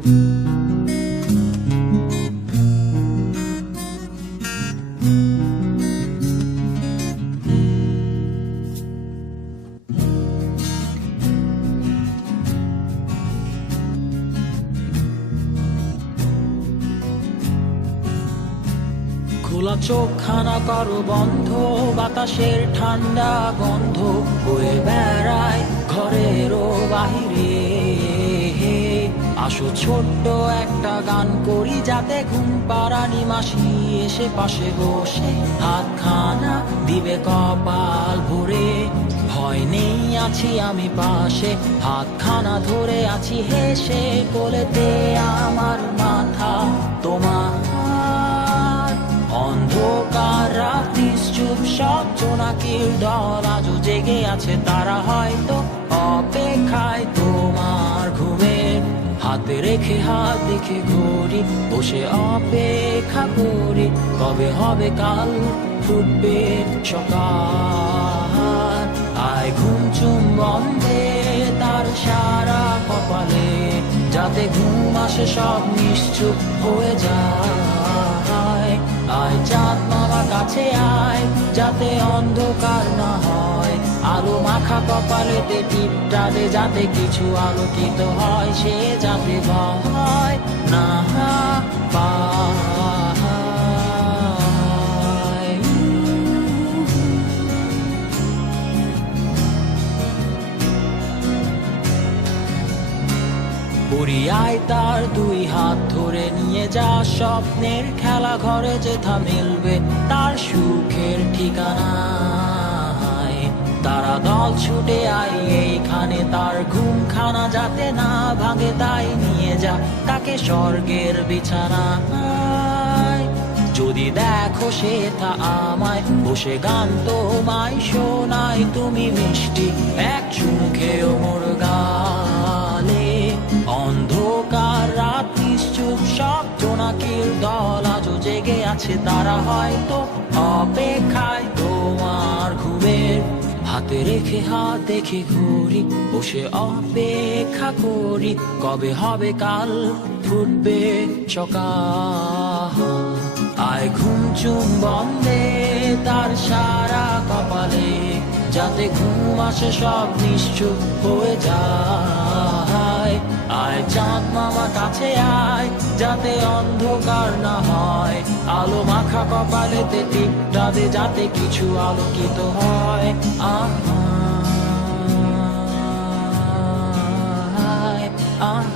খোলা চোখখানা করো বন্ধ, বাতাসের ঠান্ডা গন্ধ বয়ে বেড়ায় ঘরেরও বাহিরে। আসো ছোট্ট একটা গান করি, যাতে ঘুম পাড়ানি মাসি এসে পাশে বসে হাতখানা দিবে কপাল ভরে। ভয় নেই, আছি আমি পাশে, হাতখানা ধরে আছি হেসে, কোলেতে আমার মাথা তোমার। অন্ধকার রাত্রি চুপ, সব জোনাকির দল আজও জেগে আছে, তারা হয়তো অপেক্ষায় তোমার ঘুমের। হাতে রেখে হাত দেখে ঘড়ি, বসে অপেক্ষা করি, কবে হবে কাল, ফুটবে সকাল। আয় ঘুম চুম বন্ধে তার সারা কপালে, যাতে ঘুম আসে সব নিশ্চুপ হয়ে যায়। আয় চাঁদ মামা কাছে আয়, যাতে অন্ধকার না হয়, আলো মাখা কপালেতে টিপটা দে, যাতে কিছু আলোকিত হয়, সে যাতে ভয় না পায়। পরিয়ায় তার দুই হাত ধরে নিয়ে যা, স্বপ্নের খেলা ঘরে যেথা মিলবে তার সুখের ঠিকানায়। তারা দল ছুটে আয় এইখানে, তার ঘুমখানা যাতে না ভাঙে, তাই নিয়ে যা তাকে স্বর্গের বিছানায়। যদি দেখো সে তা আমায় বসে গান তোমায় শোনায়, তুমি মিষ্টি এক চুমু খেয়েও মোর গালে। অন্ধকার রাত্রি চুপ, সব জোনাকির দল আজও জেগে আছে, তারা হয়তো অপেক্ষায় তোমার ঘুমের। হাতে রেখে হাত দেখে ঘুরি, বসে অপেক্ষা করি, কবে হবে কাল, ফুটবে সকাল। আয় ঘুম চুম বন্ধে তার সারা কপালে, যাতে ঘুম আসে সব নিশ্চুপ হয়ে যায়। আয় চাঁদ মামা কাছে আয়, যাতে অন্ধকার না হয়, আলো মাখা কপালেতে টিপটা দে, যাতে কিছু আলোকিত হয়। আয় আয়